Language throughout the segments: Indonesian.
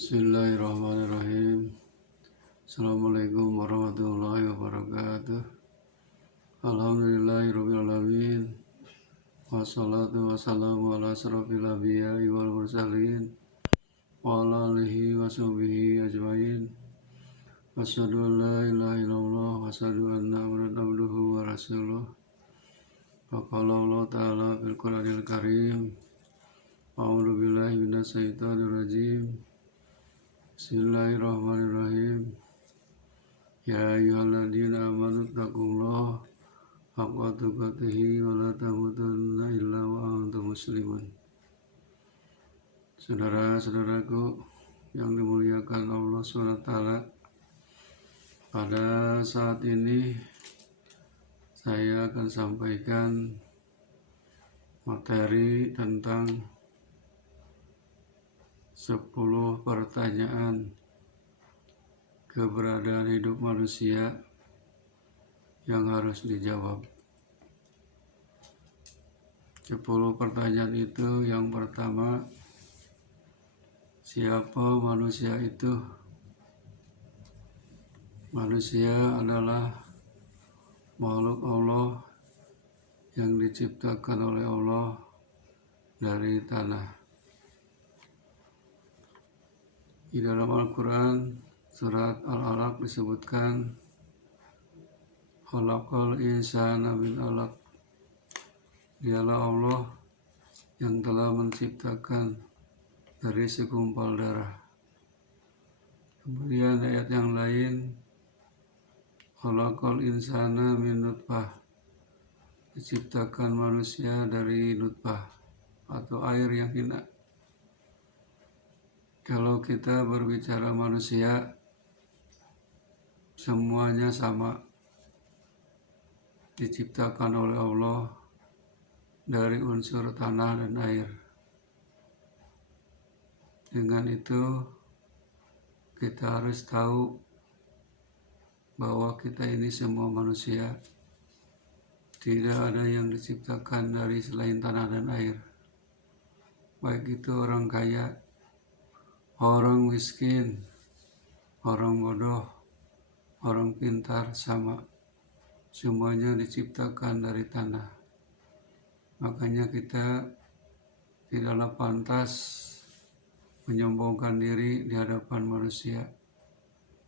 Bismillahirrahmanirrahim. Assalamualaikum warahmatullahi wabarakatuh. Alhamdulillahirrahmanirrahim. Wassalatu wassalamu ala asrofil anbiya'i wal mursalin wa ala alihi wa sahbihi ajmain. Asyhadu an la ilaha illallah wa asyhadu anna Muhammadan abduhu wa rasuluh. Wa qala Allah ta'ala fil Qur'anil Karim. A'udzu billahi minasy syaithanir rajim. Bismillahirrahmanirrahim. Ya ayyuhalladzina amanu taqullaha haqqa tuqatih wa la tamutunna illa wa antum muslimun. Saudara-saudaraku yang dimuliakan Allah SWT, pada saat ini saya akan sampaikan materi tentang 10 pertanyaan keberadaan hidup manusia yang harus dijawab. 10 pertanyaan itu, yang pertama, siapa manusia itu? Manusia adalah makhluk Allah yang diciptakan oleh Allah dari tanah. Di dalam Al-Quran surat Al-Alaq disebutkan khalaqal insana min alaq. Dialah Allah yang telah menciptakan dari segumpal darah. Kemudian ayat yang lain, khalaqal insana min nutfah. Diciptakan manusia dari nutfah atau air yang hina. Kalau kita berbicara manusia, semuanya sama, diciptakan oleh Allah dari unsur tanah dan air. Dengan itu kita harus tahu bahwa kita ini semua manusia. Tidak ada yang diciptakan dari selain tanah dan air. Baik itu orang kaya, orang miskin, orang bodoh, orang pintar, sama. Semuanya diciptakan dari tanah. Makanya kita tidaklah pantas menyombongkan diri di hadapan manusia.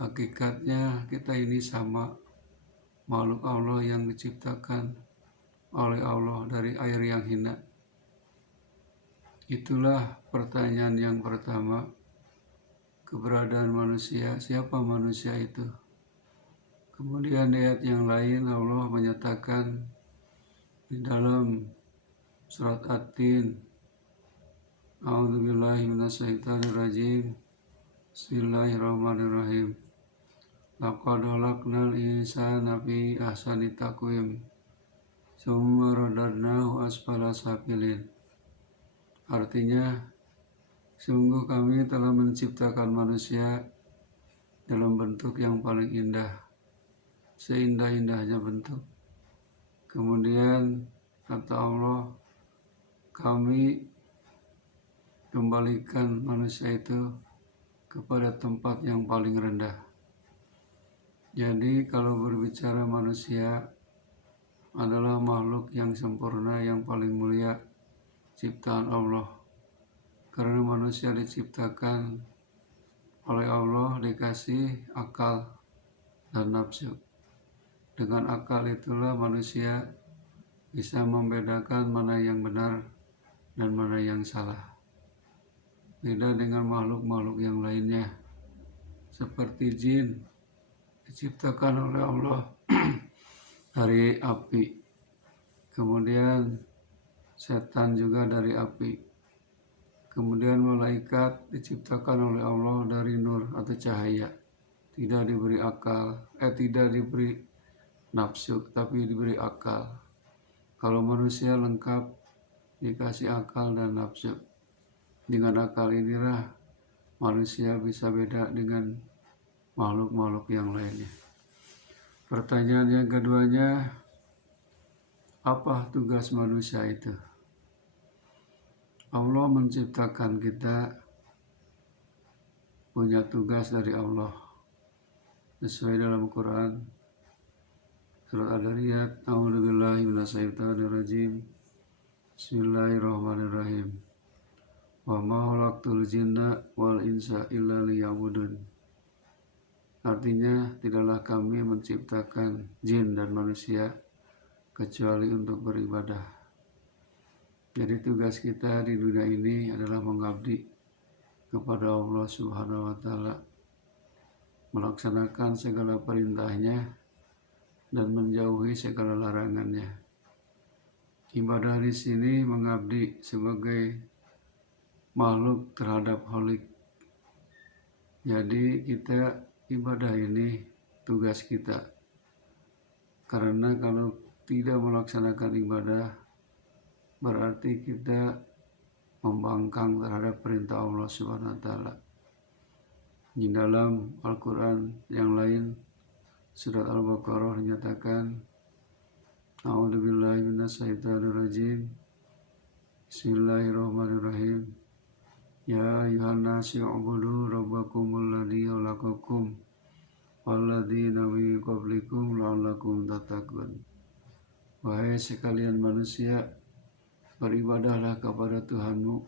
Hakikatnya kita ini sama, makhluk Allah yang diciptakan oleh Allah dari air yang hina. Itulah pertanyaan yang pertama. Keberadaan manusia, siapa manusia itu? Kemudian ayat yang lain Allah menyatakan di dalam surat At-Tin, A'udzubillahi minasyaitonirrajim. Bismillahirrahmanirrahim. Laqad khalaqnal insana fi ahsani taqwim. Tsumma radadnahu asfala safilin. Artinya, sungguh kami telah menciptakan manusia dalam bentuk yang paling indah, seindah-indahnya bentuk. Kemudian kata Allah, kami kembalikan manusia itu kepada tempat yang paling rendah. Jadi kalau berbicara manusia adalah makhluk yang sempurna, yang paling mulia, ciptaan Allah. Karena manusia diciptakan oleh Allah, dikasih akal dan nafsu. Dengan akal itulah manusia bisa membedakan mana yang benar dan mana yang salah. Beda dengan makhluk-makhluk yang lainnya. Seperti jin, diciptakan oleh Allah dari api. Kemudian setan juga dari api. Kemudian malaikat diciptakan oleh Allah dari nur atau cahaya. Tidak diberi akal, tidak diberi nafsu, tapi diberi akal. Kalau manusia lengkap, dikasih akal dan nafsu. Dengan akal inilah manusia bisa beda dengan makhluk-makhluk yang lainnya. Pertanyaan yang keduanya, apa tugas manusia itu? Allah menciptakan kita punya tugas dari Allah sesuai dalam Quran surat Ad-Dariyat. A'udzubillahi minasyaitonirrajim. Bismillahirrahmanirrahim. Wa ma khalaqtul jinna wal insa illa liya'budun. Artinya, tidaklah kami menciptakan jin dan manusia kecuali untuk beribadah. Jadi tugas kita di dunia ini adalah mengabdi kepada Allah Subhanahu wa Ta'ala, melaksanakan segala perintahnya dan menjauhi segala larangannya. Ibadah di sini mengabdi sebagai makhluk terhadap Khalik. Jadi kita ibadah ini tugas kita. Karena kalau tidak melaksanakan ibadah berarti kita membangkang terhadap perintah Allah Subhanahu wa Ta'ala. Di dalam Al-Quran yang lain, surat Al-Baqarah dinyatakan, A'udzubillahi minasyaitonirrajim. Bismillahirrahmanirrahim. Ya ayuhan nasi u'budu rabbakumul ladzi khalaqakum walladzina min qablikum la'allakum tattaqun. Wahai sekalian manusia, beribadahlah kepada Tuhanmu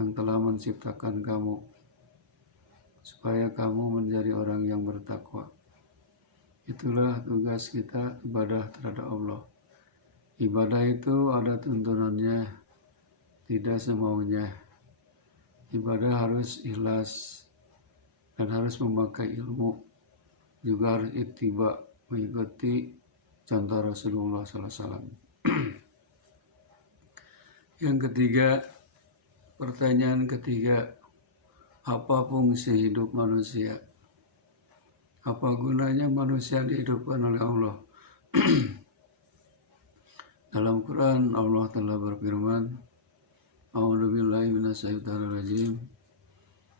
yang telah menciptakan kamu, supaya kamu menjadi orang yang bertakwa. Itulah tugas kita, ibadah terhadap Allah. Ibadah itu ada tuntunannya, tidak semaunya. Ibadah harus ikhlas dan harus memakai ilmu, juga harus ittiba, mengikuti contoh Rasulullah SAW. Yang ketiga, pertanyaan ketiga, apa fungsi hidup manusia? Apa gunanya manusia dihidupkan oleh Allah? Dalam Quran Allah telah berfirman, A'udzubillahi minasyaitonirrajim.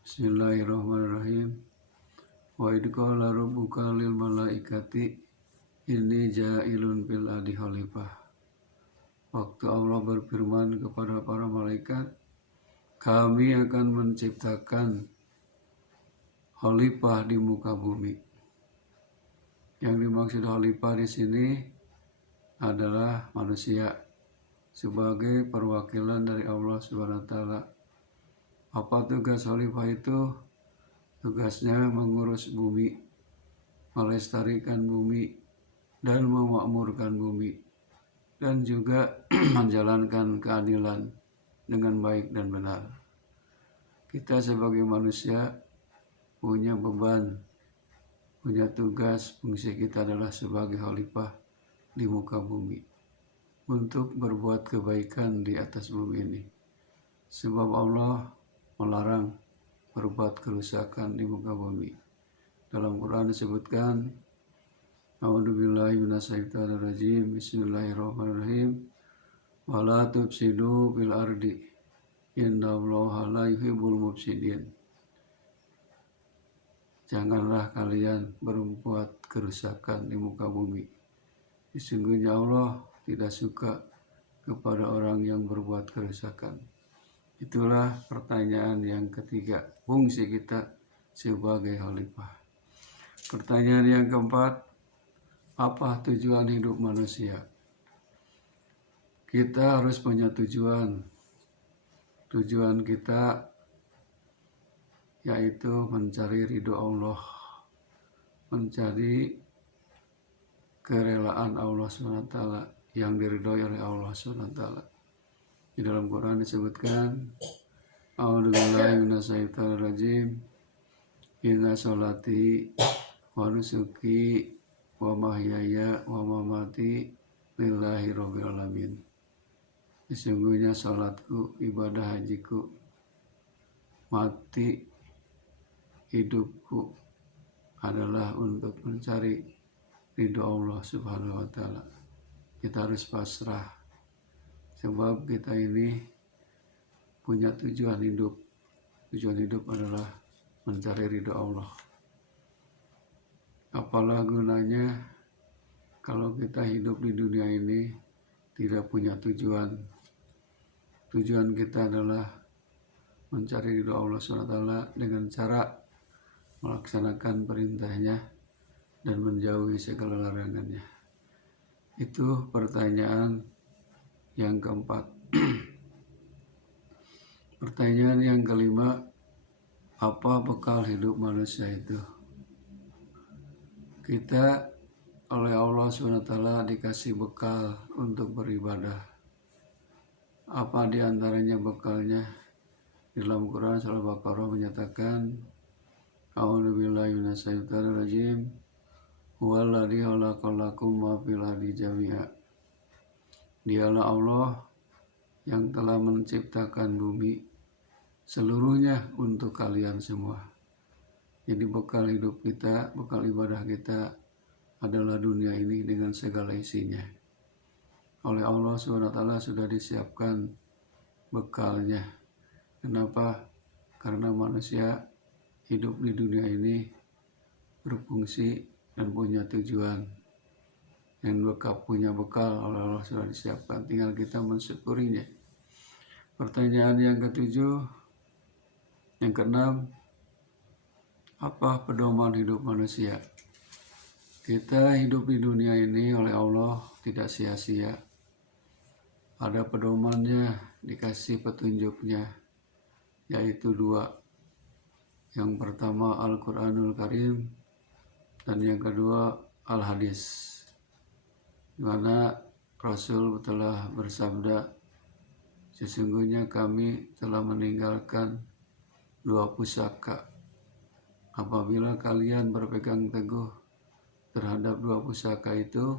Bismillahirrahmanirrahim. Wa idh qala rabbuka lil malaikati inni ja'ilun fil ardi khalifah. Waktu Allah berfirman kepada para malaikat, kami akan menciptakan khalifah di muka bumi. Yang dimaksud khalifah di sini adalah manusia sebagai perwakilan dari Allah Subhanahu wa Ta'ala. Apa tugas khalifah itu? Tugasnya mengurus bumi, melestarikan bumi, dan memakmurkan bumi, dan juga menjalankan keadilan dengan baik dan benar. Kita sebagai manusia punya beban, punya tugas, fungsi kita adalah sebagai khalifah di muka bumi untuk berbuat kebaikan di atas bumi ini. Sebab Allah melarang berbuat kerusakan di muka bumi. Dalam Quran disebutkan, A'udzubillahi minasyaitonirrajim. Bismillahirrahmanirrahim. Wala tufsidu fil ardi innallaha la yuhibbul mufsidin. Janganlah kalian berbuat kerusakan di muka bumi. Sesungguhnya Allah tidak suka kepada orang yang berbuat kerusakan. Itulah pertanyaan yang ketiga, fungsi kita sebagai khalifah. Pertanyaan yang keempat, apa tujuan hidup manusia? Kita harus punya tujuan. Tujuan kita yaitu mencari ridho Allah, mencari kerelaan Allah SWT yang diridhoi oleh Allah SWT. Di dalam Quran disebutkan, A'udzubillahi minasyaitonirrajim. Inna sholati wa nusuki wa mahyaya wa mamati lillahi rabbil alamin. Sesungguhnya salatku, ibadah hajiku, mati, hidupku adalah untuk mencari ridho Allah Subhanahu wa Ta'ala. Kita harus pasrah, sebab kita ini punya tujuan hidup. Tujuan hidup adalah mencari ridho Allah. Apalah gunanya kalau kita hidup di dunia ini tidak punya tujuan. Tujuan kita adalah mencari ridho Allah SWT dengan cara melaksanakan perintahnya dan menjauhi segala larangannya. Itu pertanyaan yang keempat. Pertanyaan yang kelima, apa bekal hidup manusia itu? Kita oleh Allah SWT dikasih bekal untuk beribadah. Apa diantaranya bekalnya? Di dalam Quran surah Al-Baqarah menyatakan, A'udzubillahi minasyaitonirrajim, huwallazi khalaqalakum ma fil ardi jami'a. Dialah Allah yang telah menciptakan bumi seluruhnya untuk kalian semua. Jadi bekal hidup kita, bekal ibadah kita adalah dunia ini dengan segala isinya. Oleh Allah SWT sudah disiapkan bekalnya. Kenapa? Karena manusia hidup di dunia ini berfungsi dan punya tujuan. Yang punya bekal oleh Allah sudah disiapkan, tinggal kita mensyukurinya. Pertanyaan yang ketujuh, yang keenam, apa pedoman hidup manusia? Kita hidup di dunia ini oleh Allah tidak sia-sia. Ada pedomannya, dikasih petunjuknya, yaitu dua. Yang pertama Al-Quranul Karim dan yang kedua Al-Hadis, di mana Rasul telah bersabda, sesungguhnya kami telah meninggalkan dua pusaka. Apabila kalian berpegang teguh terhadap dua pusaka itu,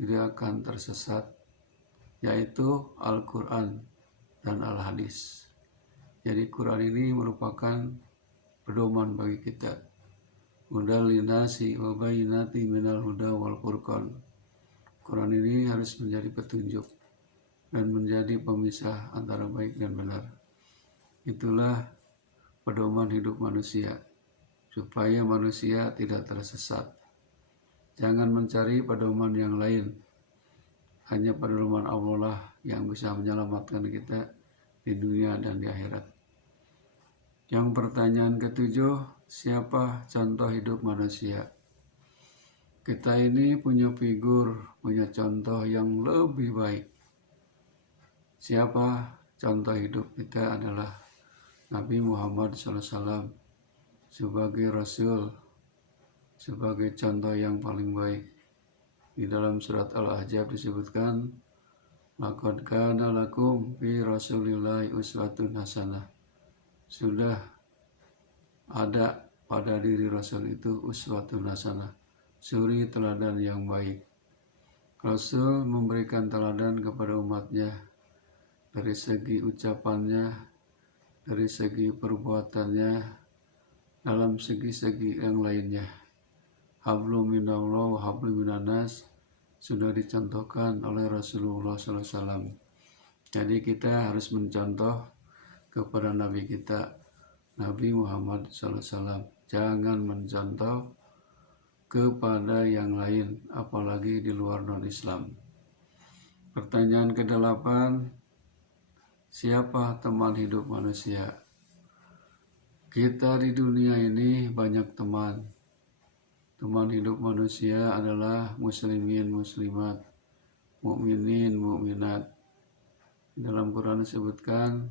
tidak akan tersesat, yaitu Al-Quran dan Al-Hadis. Jadi Quran ini merupakan pedoman bagi kita. Hudal linnasi wa bayyinati minal huda wal furqan. Quran ini harus menjadi petunjuk dan menjadi pemisah antara baik dan benar. Itulah pedoman hidup manusia, supaya manusia tidak tersesat. Jangan mencari pedoman yang lain. Hanya pedoman Allah lah yang bisa menyelamatkan kita di dunia dan di akhirat. Yang pertanyaan ketujuh, siapa contoh hidup manusia? Kita ini punya figur, punya contoh yang lebih baik. Siapa contoh hidup kita adalah Nabi Muhammad SAW sebagai Rasul, sebagai contoh yang paling baik. Di dalam surat Al-Ahzab disebutkan, laqad kana lakum fi Rasulillahi uswatun hasanah. Sudah ada pada diri Rasul itu uswatun hasanah, suri teladan yang baik. Rasul memberikan teladan kepada umatnya dari segi ucapannya, dari segi perbuatannya, dalam segi-segi yang lainnya. Hablum minallah wa hablum minanas sudah dicontohkan oleh Rasulullah SAW. Jadi kita harus mencontoh kepada Nabi kita, Nabi Muhammad SAW. Jangan mencontoh kepada yang lain, apalagi di luar non-Islam. Pertanyaan ke-8, siapa teman hidup manusia? Kita di dunia ini banyak teman. Teman hidup manusia adalah muslimin, muslimat, mukminin, mukminat. Dalam Quran disebutkan,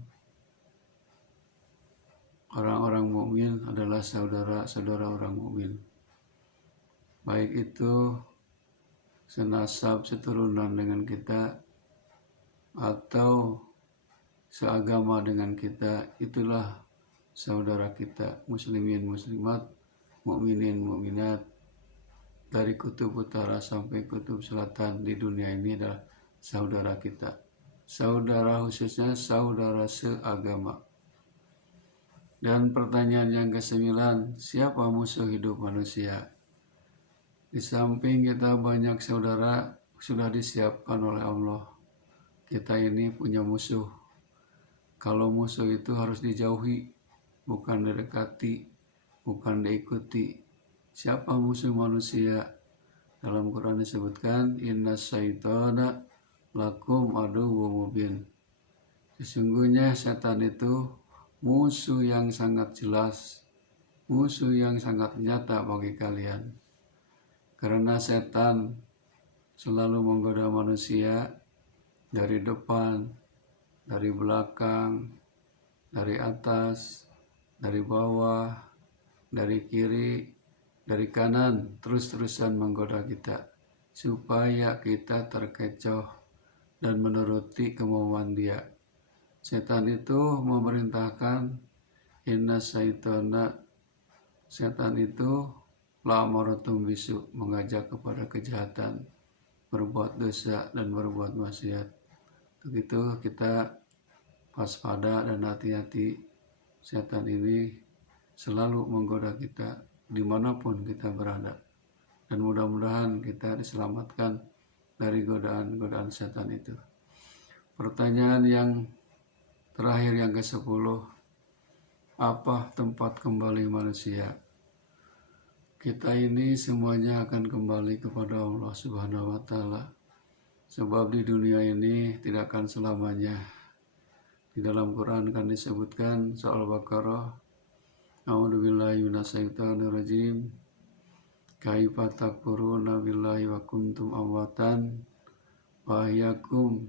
orang-orang mukmin adalah saudara-saudara orang mukmin. Baik itu senasab, seturunan dengan kita, atau seagama dengan kita, itulah saudara kita, muslimin, muslimat, mukminin, mukminat. Dari kutub utara sampai kutub selatan di dunia ini adalah saudara kita. Saudara khususnya saudara seagama. Dan pertanyaan yang ke-9, siapa musuh hidup manusia? Di samping kita banyak saudara, sudah disiapkan oleh Allah. Kita ini punya musuh. Kalau musuh itu harus dijauhi, bukan didekati, bukan diikuti. Siapa musuh manusia? Dalam Quran disebutkan, inna syaitana lakum aduwwum mubin. Sesungguhnya setan itu musuh yang sangat jelas, musuh yang sangat nyata bagi kalian. Karena setan selalu menggoda manusia dari depan, dari belakang, dari atas, dari bawah, dari kiri, dari kanan, terus-terusan menggoda kita supaya kita terkecoh dan menuruti kemauan dia. Setan itu memerintahkan setan itu la'amaratum bisu, mengajak kepada kejahatan, berbuat dosa dan berbuat maksiat. Begitu kita waspada dan hati-hati, setan ini selalu menggoda kita dimanapun kita berada. Dan mudah-mudahan kita diselamatkan dari godaan-godaan setan itu. Pertanyaan yang terakhir yang ke-10, apa tempat kembali manusia? Kita ini semuanya akan kembali kepada Allah Subhanahu wa Ta'ala. Sebab di dunia ini tidak akan selamanya. Di dalam Quran kan disebutkan soal Baqarah, A'udzubillahi minasyaitonirrajim. Kaifa takfuruna billahi wa kuntum amwatan wa ahyakum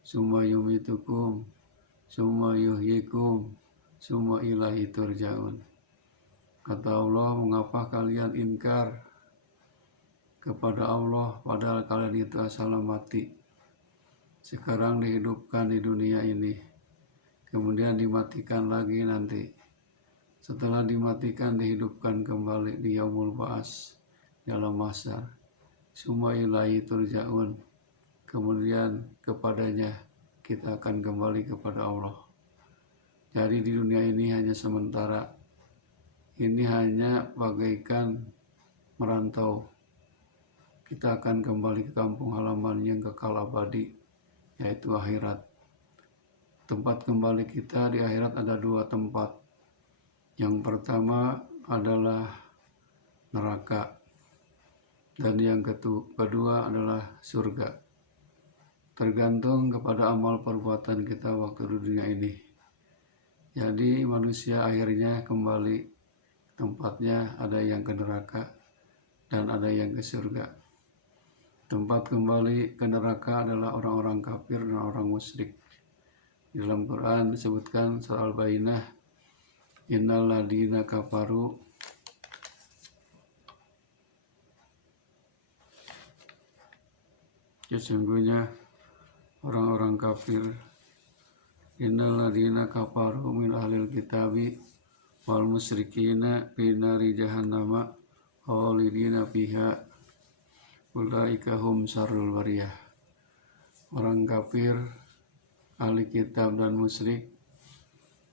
summa yumitukum summa yuhyikum summa ilaihi turja'un. Kata Allah, mengapa kalian ingkar kepada Allah padahal kalian itu asal mati. Sekarang dihidupkan di dunia ini, kemudian dimatikan lagi nanti. Setelah dimatikan dihidupkan kembali di yaumul ba'as, dalam mahsyar. Summa ilaihi turja'un. Kemudian kepadanya kita akan kembali kepada Allah. Jadi di dunia ini hanya sementara. Ini hanya bagaikan merantau. Kita akan kembali ke kampung halaman yang kekal abadi, yaitu akhirat. Tempat kembali kita di akhirat ada 2 tempat. Yang pertama adalah neraka, dan yang kedua adalah surga. Tergantung kepada amal perbuatan kita waktu di dunia ini. Jadi manusia akhirnya kembali tempatnya, ada yang ke neraka dan ada yang ke surga. Tempat kembali ke neraka adalah orang-orang kafir dan orang musyrik. Di dalam Quran disebutkan soal Al-Bayyinah, innal ladina kafaru sesungguhnya orang-orang kafir, innal ladina kafaru min ahlil kitabi wal musyrikina fi nari jahannama khalidina fiha ulaika hum syarrul bariyah. Orang kafir, ahli kitab dan musyrik,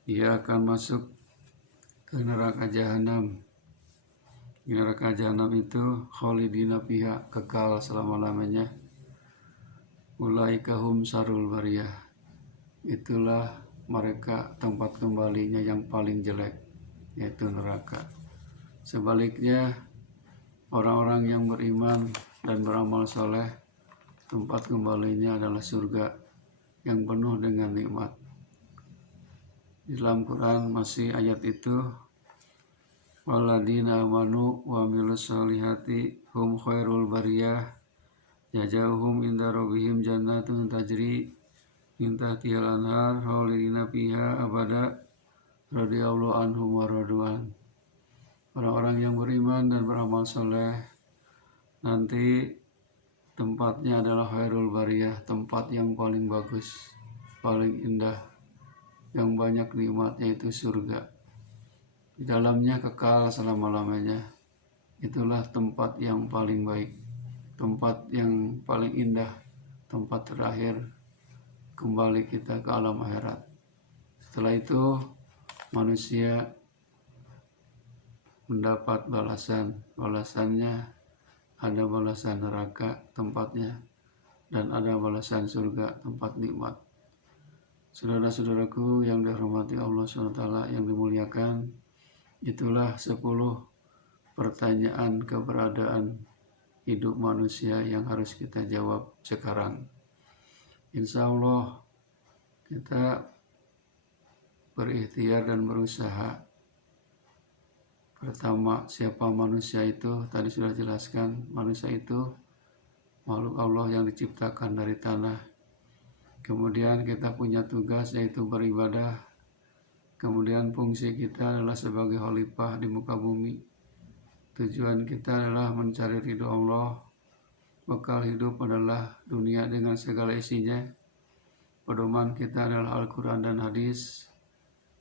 dia akan masuk ke neraka jahanam. Di neraka jahanam itu khalidina fiha, kekal selama-lamanya. Ulaika hum syarrul bariyah. Itulah mereka tempat kembalinya yang paling jelek, yaitu neraka. Sebaliknya, orang-orang yang beriman dan beramal soleh, tempat kembalinya adalah surga yang penuh dengan nikmat. Di dalam Quran masih ayat itu, waladina amanu wa amilus solihati hum khairul bariyah yajauhum inda rabbihim jannatun tajri min tahtihal anhar khalidina fiha abada radhiyallahu anhum wa radwan. Orang-orang yang beriman dan beramal soleh nanti tempatnya adalah khairul bariyah, tempat yang paling bagus, paling indah, yang banyak nikmatnya, itu surga. Di dalamnya kekal selama-lamanya. Itulah tempat yang paling baik, tempat yang paling indah, tempat terakhir kembali kita ke alam akhirat. Setelah itu manusia mendapat balasannya ada balasan neraka tempatnya dan ada balasan surga tempat nikmat. Saudara-saudaraku yang dirahmati Allah SWT yang dimuliakan, itulah 10 pertanyaan keberadaan hidup manusia yang harus kita jawab sekarang. Insya Allah kita berikhtiar dan berusaha. Pertama, siapa manusia itu? Tadi sudah jelaskan, manusia itu makhluk Allah yang diciptakan dari tanah. Kemudian kita punya tugas yaitu beribadah. Kemudian fungsi kita adalah sebagai khalifah di muka bumi. Tujuan kita adalah mencari ridho Allah. Bekal hidup adalah dunia dengan segala isinya. Pedoman kita adalah Al-Quran dan hadis.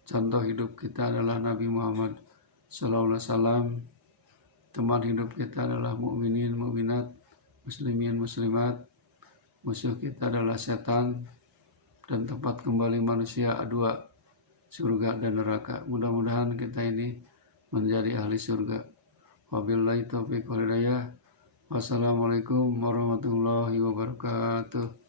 Contoh hidup kita adalah Nabi Muhammad SAW. Teman hidup kita adalah mukminin, mukminat, muslimin, muslimat. Musuh kita adalah setan. Dan tempat kembali manusia dua, surga dan neraka. Mudah-mudahan kita ini menjadi ahli surga. Wabillahi taufiq wal hidayah. Wassalamualaikum warahmatullahi wabarakatuh.